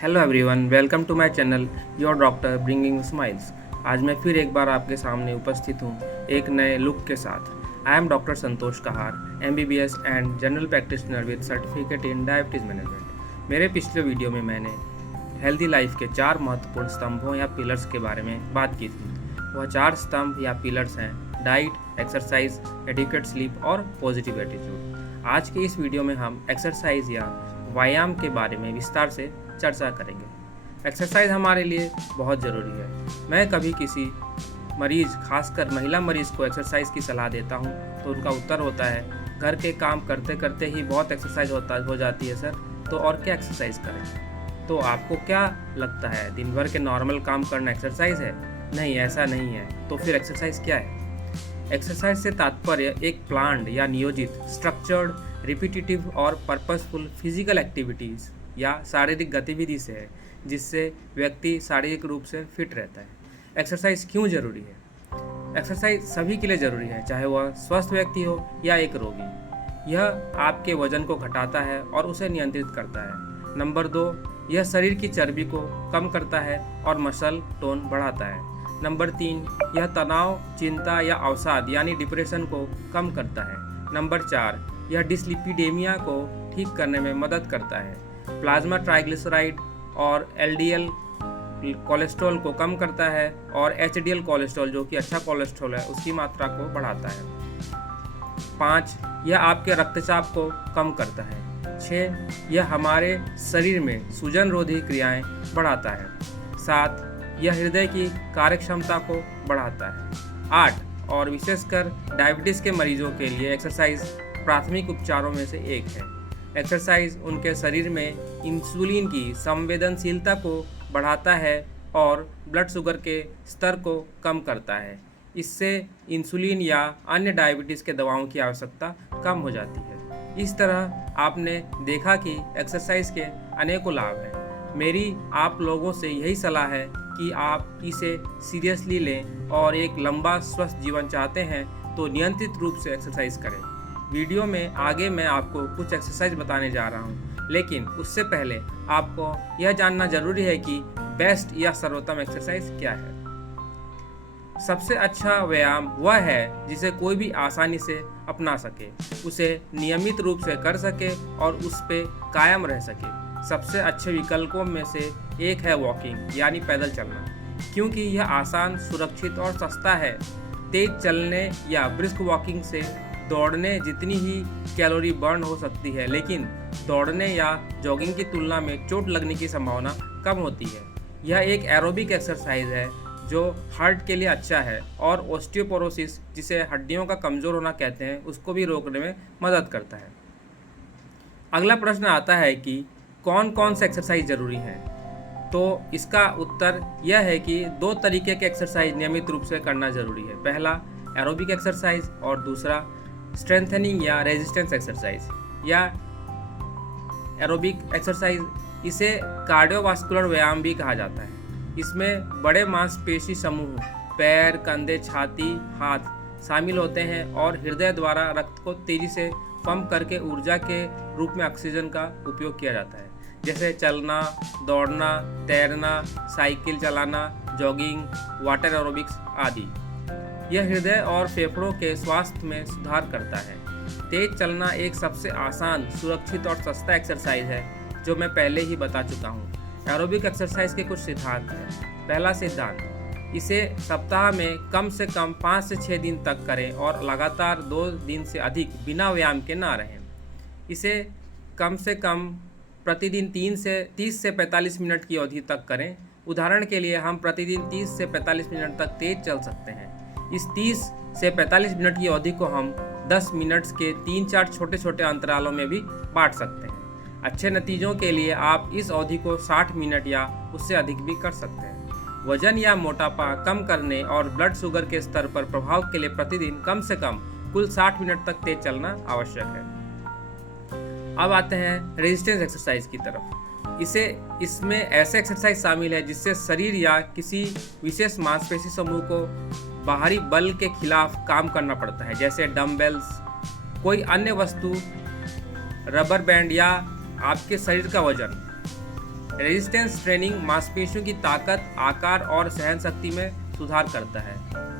Hello everyone, welcome to my channel your doctor bringing smiles. आज मैं फिर एक बार आपके सामने उपस्थित हूँ एक नए लुक के साथ। I am doctor Santosh Kahar, MBBS and general practitioner with certificate in diabetes management. मेरे पिछले वीडियो में मैंने हेल्दी लाइफ के 4 महत्वपूर्ण स्तंभों या पिलर्स के बारे में बात की थी। वह 4 स्तंभ या पिलर्स हैं डाइट, एक्सरसाइज, एडिक्वेट स्लीप और पॉजिटिव एटीट्यूड। आज के इस वीडियो में हम एक्सरसाइज या व्यायाम के बारे में विस्तार से चर्चा करेंगे। एक्सरसाइज हमारे लिए बहुत ज़रूरी है। मैं कभी किसी मरीज़, खासकर महिला मरीज़ को एक्सरसाइज की सलाह देता हूं, तो उनका उत्तर होता है, घर के काम करते करते ही बहुत एक्सरसाइज हो जाती है सर, तो और क्या एक्सरसाइज करें। तो आपको क्या लगता है, दिन भर के नॉर्मल काम करना एक्सरसाइज है? नहीं, ऐसा नहीं है। तो फिर एक्सरसाइज क्या है? एक्सरसाइज से तात्पर्य एक प्लान्ड या नियोजित, स्ट्रक्चर्ड, रिपीटिटिव और पर्पसफुल फिजिकल एक्टिविटीज़ या शारीरिक गतिविधि से है, जिससे व्यक्ति शारीरिक रूप से फिट रहता है। एक्सरसाइज क्यों जरूरी है? एक्सरसाइज सभी के लिए ज़रूरी है, चाहे वह स्वस्थ व्यक्ति हो या एक रोगी। यह आपके वजन को घटाता है और उसे नियंत्रित करता है। नंबर 2, यह शरीर की चर्बी को कम करता है और मसल टोन बढ़ाता है। नंबर 3, यह तनाव, चिंता या अवसाद यानी डिप्रेशन को कम करता है। नंबर 4, यह डिस्लिपिडेमिया को ठीक करने में मदद करता है। प्लाज्मा ट्राइग्लिसराइड और एलडीएल कोलेस्ट्रॉल को कम करता है और एचडीएल कोलेस्ट्रॉल, जो कि अच्छा कोलेस्ट्रॉल है, उसकी मात्रा को बढ़ाता है। 5, यह आपके रक्तचाप को कम करता है। 6, यह हमारे शरीर में सूजन रोधी क्रियाएं बढ़ाता है। 7, यह हृदय की कार्यक्षमता को बढ़ाता है। 8, और विशेषकर डायबिटीज़ के मरीजों के लिए एक्सरसाइज प्राथमिक उपचारों में से एक है। एक्सरसाइज उनके शरीर में इंसुलिन की संवेदनशीलता को बढ़ाता है और ब्लड शुगर के स्तर को कम करता है। इससे इंसुलिन या अन्य डायबिटीज़ के दवाओं की आवश्यकता कम हो जाती है। इस तरह आपने देखा कि एक्सरसाइज के अनेकों लाभ हैं। मेरी आप लोगों से यही सलाह है कि आप इसे सीरियसली लें और एक लंबा स्वस्थ जीवन चाहते हैं तो नियंत्रित रूप से एक्सरसाइज करें। वीडियो में आगे मैं आपको कुछ एक्सरसाइज बताने जा रहा हूँ, लेकिन उससे पहले आपको यह जानना जरूरी है कि बेस्ट या सर्वोत्तम एक्सरसाइज क्या है। सबसे अच्छा व्यायाम वह है जिसे कोई भी आसानी से अपना सके, उसे नियमित रूप से कर सके और उस पे कायम रह सके। सबसे अच्छे विकल्पों में से एक है वॉकिंग यानी पैदल चलना, क्योंकि यह आसान, सुरक्षित और सस्ता है। तेज चलने या ब्रिस्क वॉकिंग से दौड़ने जितनी ही कैलोरी बर्न हो सकती है, लेकिन दौड़ने या जॉगिंग की तुलना में चोट लगने की संभावना कम होती है। यह एक एरोबिक एक्सरसाइज है जो हार्ट के लिए अच्छा है और ऑस्टियोपोरोसिस, जिसे हड्डियों का कमज़ोर होना कहते हैं, उसको भी रोकने में मदद करता है। अगला प्रश्न आता है कि कौन कौन से एक्सरसाइज ज़रूरी हैं। तो इसका उत्तर यह है कि 2 तरीके के एक्सरसाइज नियमित रूप से करना ज़रूरी है। पहला एरोबिक एक्सरसाइज और दूसरा स्ट्रेंथनिंग या रेजिस्टेंस एक्सरसाइज या एरोबिक एक्सरसाइज। इसे कार्डियोवास्कुलर व्यायाम भी कहा जाता है। इसमें बड़े मांसपेशी समूह, पैर, कंधे, छाती, हाथ शामिल होते हैं और हृदय द्वारा रक्त को तेजी से पंप करके ऊर्जा के रूप में ऑक्सीजन का उपयोग किया जाता है, जैसे चलना, दौड़ना, तैरना, साइकिल चलाना, जॉगिंग, वाटर एरोबिक्स आदि। यह हृदय और फेफड़ों के स्वास्थ्य में सुधार करता है। तेज चलना एक सबसे आसान, सुरक्षित और सस्ता एक्सरसाइज है, जो मैं पहले ही बता चुका हूँ। एरोबिक एक्सरसाइज के कुछ सिद्धांत हैं। पहला सिद्धांत, इसे सप्ताह में कम से कम 5 से 6 दिन तक करें और लगातार 2 दिन से अधिक बिना व्यायाम के ना रहें। इसे कम से कम प्रतिदिन 30 से 45 मिनट की अवधि तक करें। उदाहरण के लिए हम प्रतिदिन 30 से 45 मिनट तक तेज चल सकते हैं। इस 30 से 45 मिनट की अवधि को हम 10 मिनट के 3-4 छोटे छोटे अंतरालों में भी बांट सकते हैं। अच्छे नतीजों के लिए आप इस अवधि को 60 मिनट या उससे अधिक भी कर सकते हैं। वजन या मोटापा कम करने और ब्लड शुगर के स्तर पर प्रभाव के लिए प्रतिदिन कम से कम कुल 60 मिनट तक तेज चलना आवश्यक है। अब आते हैं रेजिस्टेंस एक्सरसाइज की तरफ। इसमें ऐसे एक्सरसाइज शामिल है जिससे शरीर या किसी विशेष मांसपेशी समूह को बाहरी बल के खिलाफ काम करना पड़ता है, जैसे डंबल्स, कोई अन्य वस्तु, रबर बैंड या आपके शरीर का वजन। रेजिस्टेंस ट्रेनिंग मांसपेशियों की ताकत, आकार और सहन शक्ति में सुधार करता है।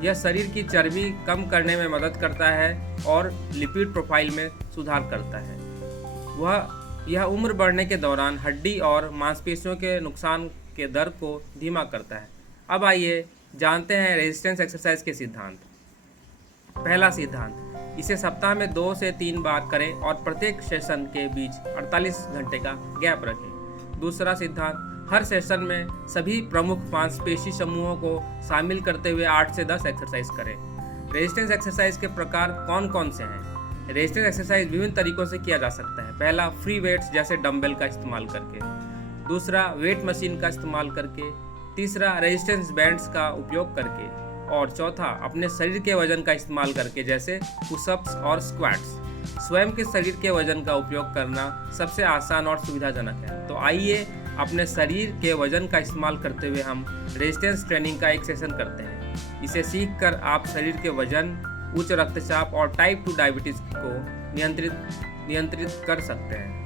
यह शरीर की चर्बी कम करने में मदद करता है और लिपिड प्रोफाइल में सुधार करता है। यह उम्र बढ़ने के दौरान हड्डी और मांसपेशियों के नुकसान के दर को धीमा करता है। अब आइए जानते हैं रेजिस्टेंस एक्सरसाइज के सिद्धांत। पहला सिद्धांत, इसे सप्ताह में 2 से 3 बार करें और प्रत्येक सेशन के बीच 48 घंटे का गैप रखें। दूसरा सिद्धांत, हर सेशन में सभी प्रमुख मांसपेशी समूहों को शामिल करते हुए 8 से 10 एक्सरसाइज करें। रेजिस्टेंस एक्सरसाइज के प्रकार कौन कौन से हैं? रेजिस्टेंस एक्सरसाइज विभिन्न तरीकों से किया जा सकता है। पहला, फ्री वेट्स जैसे डंबल का इस्तेमाल करके। दूसरा, वेट मशीन का इस्तेमाल करके। तीसरा, रेजिस्टेंस बैंड्स का उपयोग करके। और चौथा, अपने शरीर के वजन का इस्तेमाल करके जैसे पुशअप्स और स्क्वाट्स। स्वयं के शरीर के वजन का उपयोग करना सबसे आसान और सुविधाजनक है। तो आइए अपने शरीर के वजन का इस्तेमाल करते हुए हम रेजिस्टेंस ट्रेनिंग का एक सेशन करते हैं। इसे सीखकर आप शरीर के वजन, उच्च रक्तचाप और टाइप 2 डायबिटीज़ को नियंत्रित कर सकते हैं।